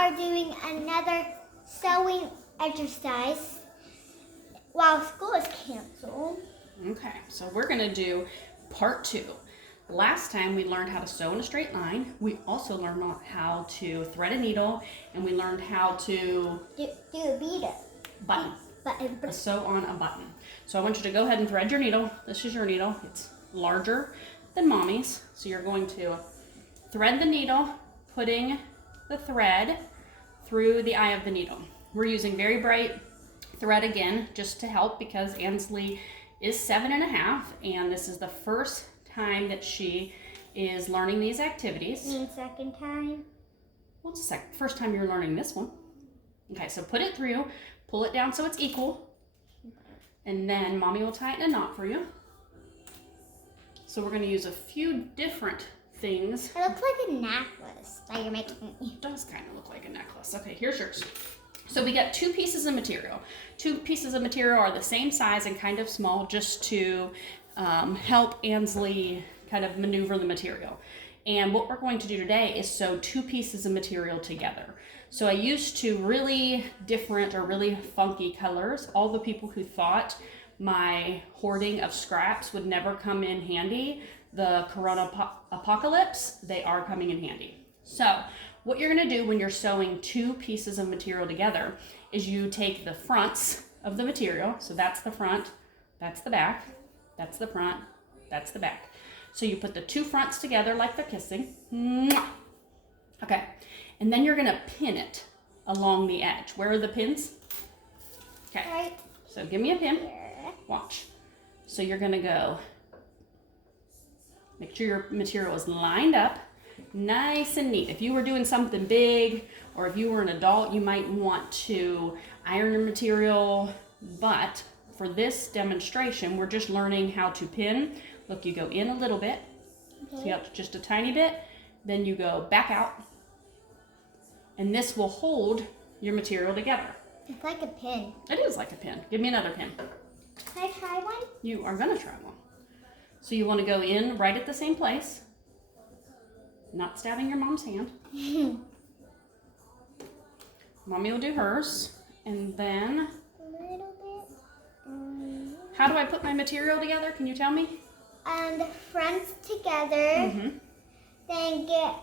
are doing another sewing exercise while school is canceled. Okay, so we're going to do part 2. Last time we learned how to sew in a straight line. We also learned how to thread a needle, and we learned how to do a beater. Button. Sew on a button. So I want you to go ahead and thread your needle. This is your needle. It's larger than Mommy's. So you're going to thread the needle, putting the thread through the eye of the needle. We're using very bright thread again, just to help, because Annsley is 7.5, and this is the first time that she is learning these activities. You mean second time? Well, it's the first time you're learning this one. Okay, so put it through, pull it down so it's equal, and then Mommy will tie it in a knot for you. So we're going to use a few different things. It looks like a necklace that you're making. It does kind of look like a necklace. Okay, here's yours. So we got 2 pieces of material. 2 pieces of material are the same size and kind of small, just to help Annsley kind of maneuver the material. And what we're going to do today is sew 2 pieces of material together. So I used 2 really different or really funky colors. All the people who thought my hoarding of scraps would never come in handy, the Corona apocalypse, they are coming in handy. So what you're going to do when you're sewing 2 pieces of material together is you take the fronts of the material. So that's the front, that's the back, that's the front, that's the back. So you put the 2 fronts together like they're kissing. Okay, and then you're going to pin it along the edge. Where are the pins? Okay, Right. So give me a pin. Here. Watch. So you're going to go, make sure your material is lined up, nice and neat. If you were doing something big, or if you were an adult, you might want to iron your material, but for this demonstration, we're just learning how to pin. Look, you go in a little bit, Okay. see out just a tiny bit, then you go back out, and this will hold your material together. It's like a pin. It is like a pin. Give me another pin. Can I try one? You are going to try one. So you want to go in right at the same place, not stabbing your mom's hand. Mommy will do hers, and then A little bit. how do I put my material together? Can you tell me? The fronts together. Mm-hmm. Then get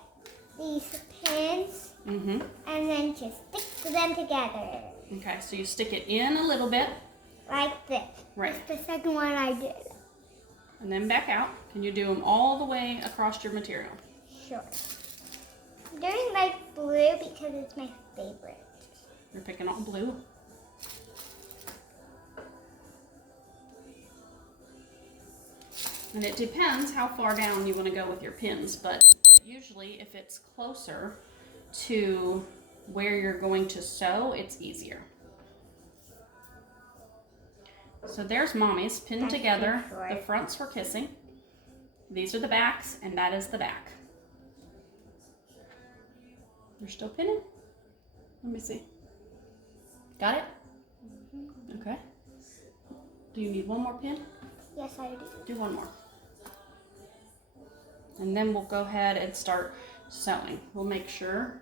these pins. Mm-hmm. And then just stick them together. Okay, so you stick it in a little bit, Like this. right, That's the second one I did. and then back out. Can you do them all the way across your material? Sure. I'm doing like blue because it's my favorite. You're picking all blue. And it depends how far down you want to go with your pins, but usually if it's closer to where you're going to sew, it's easier. So there's Mommy's pinned That's together. too short. The fronts were kissing. These are the backs, and that is the back. You're still pinning? Let me see. Got it? Okay. Do you need one more pin? Yes, I do. Do one more. And then we'll go ahead and start sewing. We'll make sure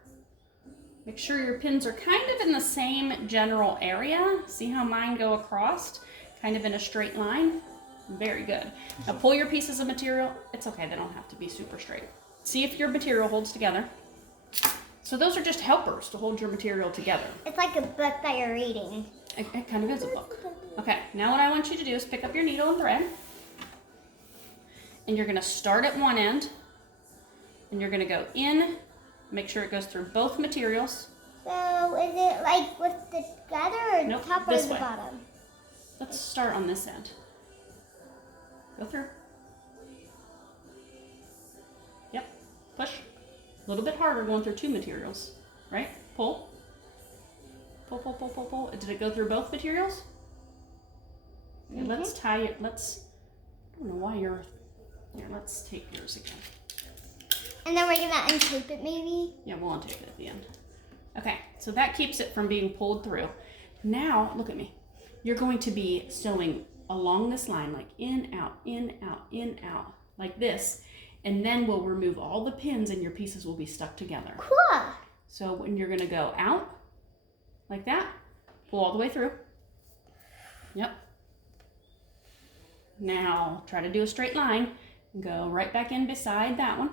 your pins are kind of in the same general area. See how mine go across? Kind of in a straight line. Very good. Now pull your pieces of material. It's okay, they don't have to be super straight. See if your material holds together. So those are just helpers to hold your material together. It's like a book that you're reading. It kind of is a book. Okay, now what I want you to do is pick up your needle and thread. And you're going to start at one end. And you're going to go in. Make sure it goes through both materials. So is it like with the together or Nope, the top or this the way. bottom? Let's start on this end. Go through. Yep. Push. A little bit harder going through 2 materials. Right? Pull. Pull, pull, pull, pull, pull. Did it go through both materials? Okay, let's tie it. I don't know why you're... Here, let's tape yours again. And then we're gonna untape it maybe? Yeah, we'll untape it at the end. Okay, so that keeps it from being pulled through. Now, look at me. You're going to be sewing along this line, like in, out, like this. And then we'll remove all the pins and your pieces will be stuck together. Cool. So when you're gonna go out, like that, pull all the way through. Yep. Now try to do a straight line and go right back in beside that one.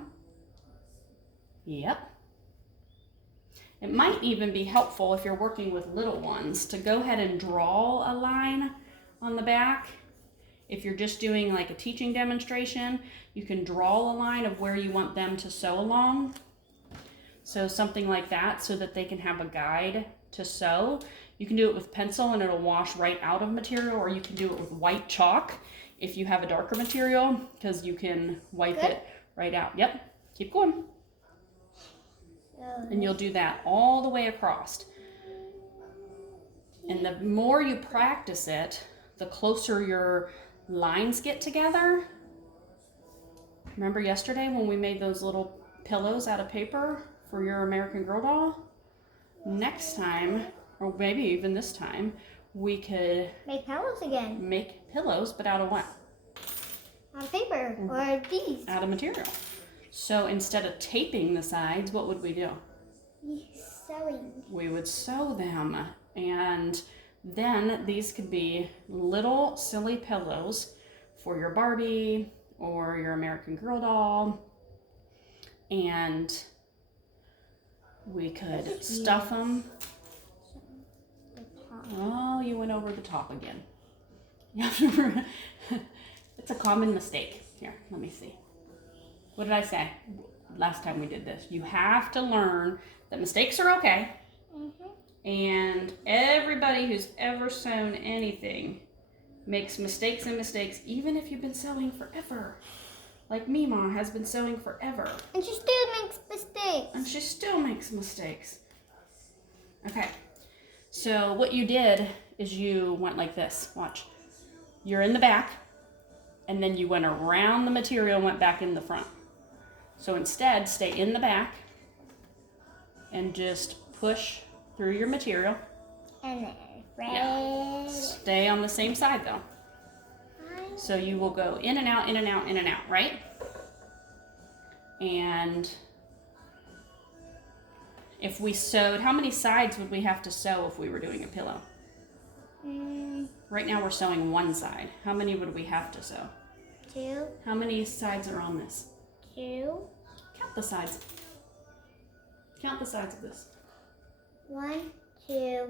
Yep. It might even be helpful if you're working with little ones to go ahead and draw a line on the back. If you're just doing like a teaching demonstration, you can draw a line of where you want them to sew along. So something like that, so that they can have a guide to sew. You can do it with pencil and it'll wash right out of material, or you can do it with white chalk if you have a darker material, because you can wipe it right out. Yep, keep going. And you'll do that all the way across. And the more you practice it, the closer your lines get together. Remember yesterday when we made those little pillows out of paper for your American Girl doll? Next time, or maybe even this time, we could make pillows again. Make pillows, but out of what? Out of paper, or these. Out of material. So instead of taping the sides, what would we do? Sewing. We would sew them. And then these could be little silly pillows for your Barbie or your American Girl doll. And we could stuff them. Oh, you went over the top again. It's a common mistake. Here, let me see. What did I say last time we did this? You have to learn that mistakes are okay. And everybody who's ever sewn anything makes mistakes and mistakes, even if you've been sewing forever. Like Mima has been sewing forever. And she still makes mistakes. And she still makes mistakes. Okay. So what you did is you went like this. Watch. You're in the back, and then you went around the material and went back in the front. So instead, stay in the back and just push through your material. And then right. Stay on the same side though. So you will go in and out, in and out, in and out, right? And if we sewed, how many sides would we have to sew if we were doing a pillow? Right now we're sewing one side. How many would we have to sew? 2. How many sides are on this? 2. Count the sides. Count the sides of this. 1, 2,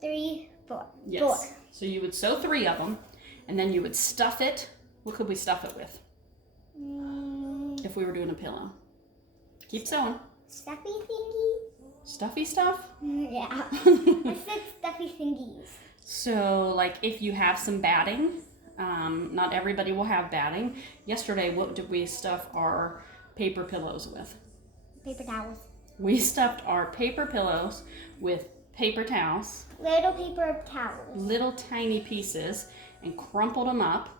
3, 4. Yes. 4. So you would sew 3 of them, and then you would stuff it. What could we stuff it with? If we were doing a pillow. Keep sewing. Stuffy thingy? Stuffy stuff? Yeah. I said stuffy thingies. So, like, if you have some batting, not everybody will have batting. Yesterday, what did we stuff our paper pillows with? Paper towels. We stuffed our paper pillows with paper towels. Little paper towels. Little tiny pieces, and crumpled them up.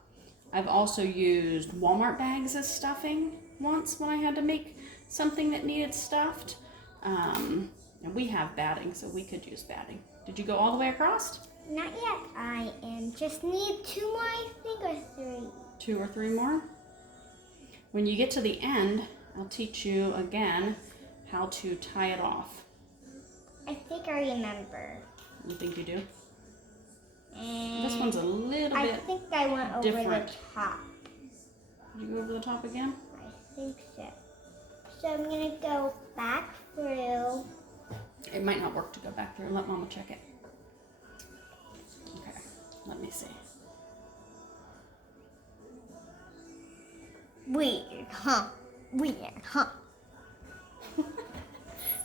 I've also used Walmart bags as stuffing once when I had to make something that needed stuffed. And we have batting, so we could use batting. Did you go all the way across? Not yet. I just need 2 more, I think, or 3. 2 or 3 more. When you get to the end, I'll teach you again how to tie it off. I think I remember. You think you do? And This one's a little bit I think I went over different. the top. Did you go over the top again? I think so. So I'm going to go back through. It might not work to go back through. Let Mama check it. Okay, let me see. Weird, huh? Weird, huh?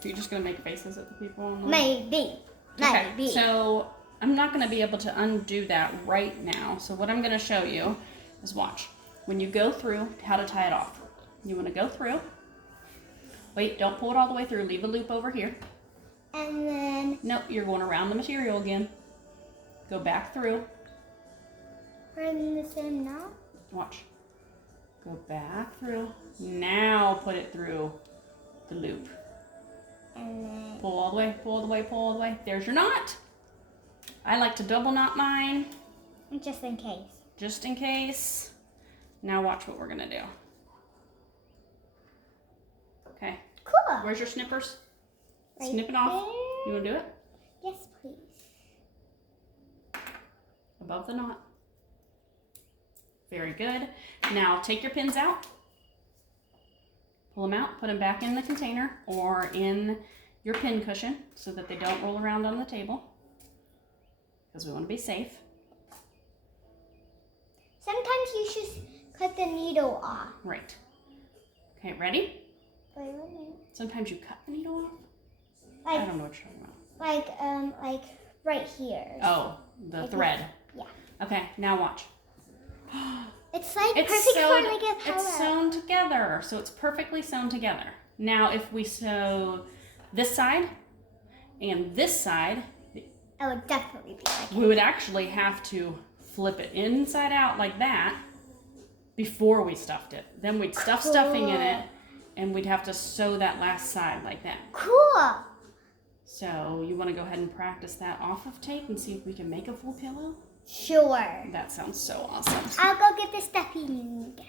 You're just going to make faces at the people online? Maybe. Okay, Maybe. so I'm not going to be able to undo that right now. So what I'm going to show you is watch. When you go through, how to tie it off. You want to go through. Wait, don't pull it all the way through. Leave a loop over here. And then... Nope, you're going around the material again. Go back through. From the same knot? Watch. Go back through. Now put it through the loop. And then... Pull all the way, pull all the way, pull all the way. There's your knot. I like to double knot mine. Just in case. Just in case. Now watch what we're going to do. Okay. Cool. Where's your snippers? Snip it off. You want to do it? Yes, please. Above the knot. Very good. Now take your pins out. Pull them out, put them back in the container or in your pin cushion so that they don't roll around on the table because we want to be safe. Sometimes you should cut the needle off. Right. Okay, ready? Wait a minute. Sometimes you cut the needle off? Like, I don't know what you're talking about. like right here. Oh, the thread. Yeah. Okay, now watch. It's like perfect for like a pillow. It's sewn together, so it's perfectly sewn together. Now, if we sew this side and this side, I would definitely be like we would actually have to flip it inside out like that before we stuffed it. Then we'd stuff stuffing in it, and we'd have to sew that last side like that. Cool. So you want to go ahead and practice that off of tape and see if we can make a full pillow? Sure. That sounds so awesome. I'll go get the stuffing.